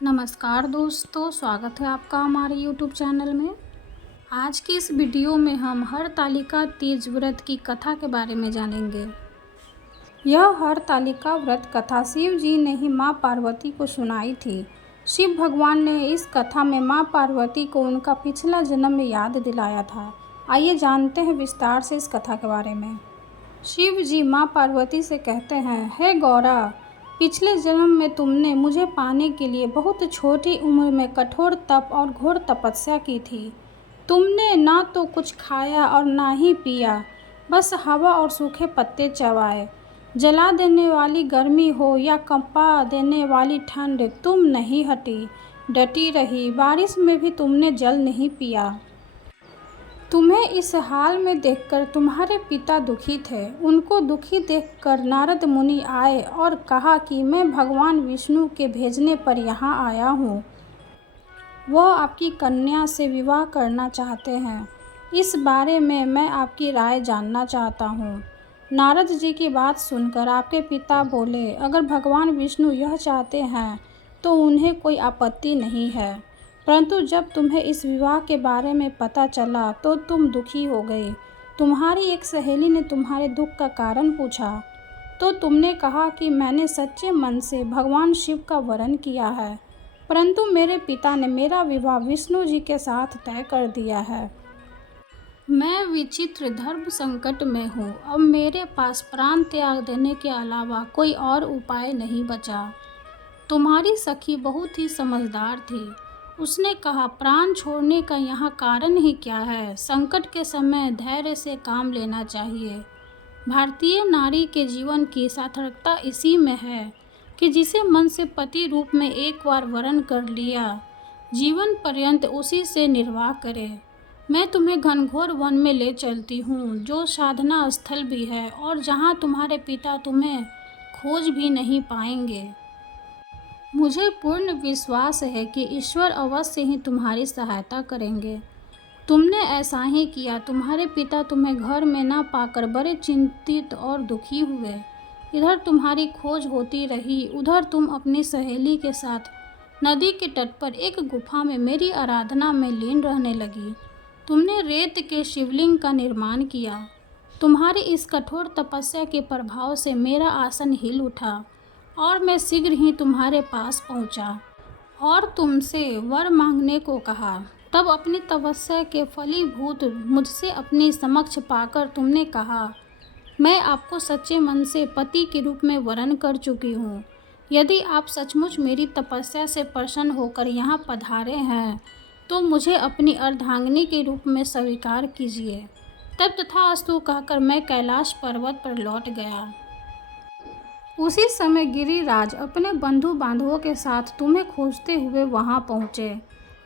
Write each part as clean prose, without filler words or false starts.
नमस्कार दोस्तों, स्वागत है आपका हमारे YouTube चैनल में। आज की इस वीडियो में हम हरतालिका तीज व्रत की कथा के बारे में जानेंगे। यह हरतालिका व्रत कथा शिव जी ने ही माँ पार्वती को सुनाई थी। शिव भगवान ने इस कथा में माँ पार्वती को उनका पिछला जन्म में याद दिलाया था। आइए जानते हैं विस्तार से इस कथा के बारे में। शिव जी माँ पार्वती से कहते हैं, हे गौरा, पिछले जन्म में तुमने मुझे पाने के लिए बहुत छोटी उम्र में कठोर तप और घोर तपस्या की थी। तुमने ना तो कुछ खाया और ना ही पिया, बस हवा और सूखे पत्ते चबाए। जला देने वाली गर्मी हो या कंपा देने वाली ठंड, तुम नहीं हटी, डटी रही। बारिश में भी तुमने जल नहीं पिया। तुम्हें इस हाल में देखकर तुम्हारे पिता दुखी थे। उनको दुखी देखकर नारद मुनि आए और कहा कि मैं भगवान विष्णु के भेजने पर यहाँ आया हूँ। वह आपकी कन्या से विवाह करना चाहते हैं। इस बारे में मैं आपकी राय जानना चाहता हूँ। नारद जी की बात सुनकर आपके पिता बोले, अगर भगवान विष्णु यह चाहते हैं तो उन्हें कोई आपत्ति नहीं है, परंतु जब तुम्हें इस विवाह के बारे में पता चला तो तुम दुखी हो गई। तुम्हारी एक सहेली ने तुम्हारे दुख का कारण पूछा तो तुमने कहा कि मैंने सच्चे मन से भगवान शिव का वरण किया है, परंतु मेरे पिता ने मेरा विवाह विष्णु जी के साथ तय कर दिया है। मैं विचित्र धर्म संकट में हूँ। अब मेरे पास प्राण त्याग देने के अलावा कोई और उपाय नहीं बचा। तुम्हारी सखी बहुत ही समझदार थी। उसने कहा, प्राण छोड़ने का यहाँ कारण ही क्या है। संकट के समय धैर्य से काम लेना चाहिए। भारतीय नारी के जीवन की सार्थकता इसी में है कि जिसे मन से पति रूप में एक बार वरण कर लिया, जीवन पर्यंत उसी से निर्वाह करे। मैं तुम्हें घनघोर वन में ले चलती हूँ, जो साधना स्थल भी है और जहाँ तुम्हारे पिता तुम्हें खोज भी नहीं पाएंगे। मुझे पूर्ण विश्वास है कि ईश्वर अवश्य ही तुम्हारी सहायता करेंगे। तुमने ऐसा ही किया। तुम्हारे पिता तुम्हें घर में ना पाकर बड़े चिंतित और दुखी हुए। इधर तुम्हारी खोज होती रही, उधर तुम अपनी सहेली के साथ नदी के तट पर एक गुफा में मेरी आराधना में लीन रहने लगी। तुमने रेत के शिवलिंग का निर्माण किया। तुम्हारी इस कठोर तपस्या के प्रभाव से मेरा आसन हिल उठा और मैं शीघ्र ही तुम्हारे पास पहुंचा और तुमसे वर मांगने को कहा। तब अपनी तपस्या के फलीभूत मुझसे अपनी समक्ष पाकर तुमने कहा, मैं आपको सच्चे मन से पति के रूप में वरण कर चुकी हूँ। यदि आप सचमुच मेरी तपस्या से प्रसन्न होकर यहाँ पधारे हैं तो मुझे अपनी अर्धांगिनी के रूप में स्वीकार कीजिए। तब तथास्तु कहकर मैं कैलाश पर्वत पर लौट गया। उसी समय गिरिराज अपने बंधु बांधवों के साथ तुम्हें खोजते हुए वहां पहुंचे।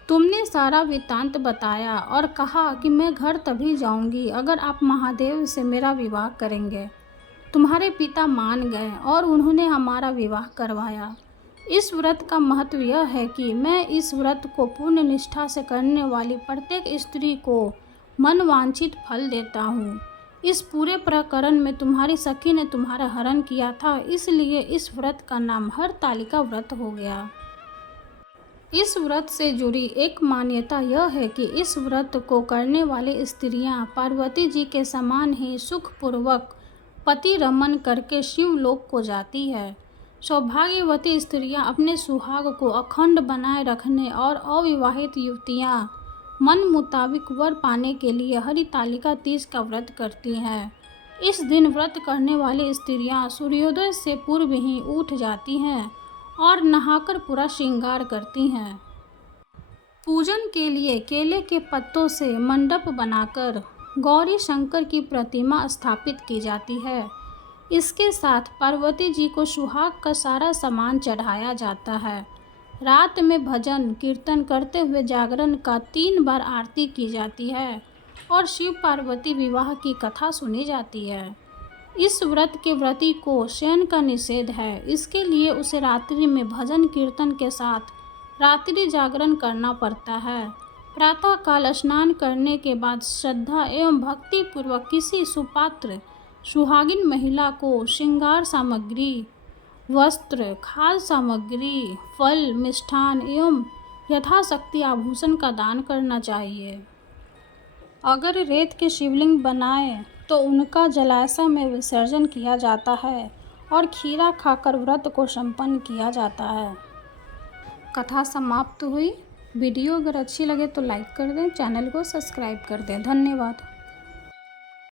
तुमने सारा वृत्तांत बताया और कहा कि मैं घर तभी जाऊंगी अगर आप महादेव से मेरा विवाह करेंगे। तुम्हारे पिता मान गए और उन्होंने हमारा विवाह करवाया। इस व्रत का महत्व यह है कि मैं इस व्रत को पूर्ण निष्ठा से करने वाली प्रत्येक स्त्री को मनवांछित फल देता हूँ। इस पूरे प्रकरण में तुम्हारी सखी ने तुम्हारा हरण किया था, इसलिए इस व्रत का नाम हरतालिका व्रत हो गया। इस व्रत से जुड़ी एक मान्यता यह है कि इस व्रत को करने वाली स्त्रियां पार्वती जी के समान ही सुखपूर्वक पति रमन करके शिवलोक को जाती है। सौभाग्यवती स्त्रियां अपने सुहाग को अखंड बनाए रखने और अविवाहित युवतियां मन मुताबिक वर पाने के लिए हरितालिका तीज का व्रत करती हैं। इस दिन व्रत करने वाली स्त्रियां सूर्योदय से पूर्व ही उठ जाती हैं और नहाकर पूरा श्रृंगार करती हैं। पूजन के लिए केले के पत्तों से मंडप बनाकर गौरी शंकर की प्रतिमा स्थापित की जाती है। इसके साथ पार्वती जी को सुहाग का सारा सामान चढ़ाया जाता है। रात में भजन कीर्तन करते हुए जागरण का 3 बार आरती की जाती है और शिव पार्वती विवाह की कथा सुनी जाती है। इस व्रत के व्रती को शयन का निषेध है, इसके लिए उसे रात्रि में भजन कीर्तन के साथ रात्रि जागरण करना पड़ता है। प्रातःकाल स्नान करने के बाद श्रद्धा एवं भक्ति पूर्वक किसी सुपात्र सुहागिन महिला को श्रृंगार सामग्री वस्त्र, खाद्य सामग्री, फल, मिष्ठान एवं यथाशक्ति आभूषण का दान करना चाहिए। अगर रेत के शिवलिंग बनाए तो उनका जलाशय में विसर्जन किया जाता है और खीरा खाकर व्रत को संपन्न किया जाता है। कथा समाप्त हुई। वीडियो अगर अच्छी लगे तो लाइक कर दें, चैनल को सब्सक्राइब कर दें। धन्यवाद।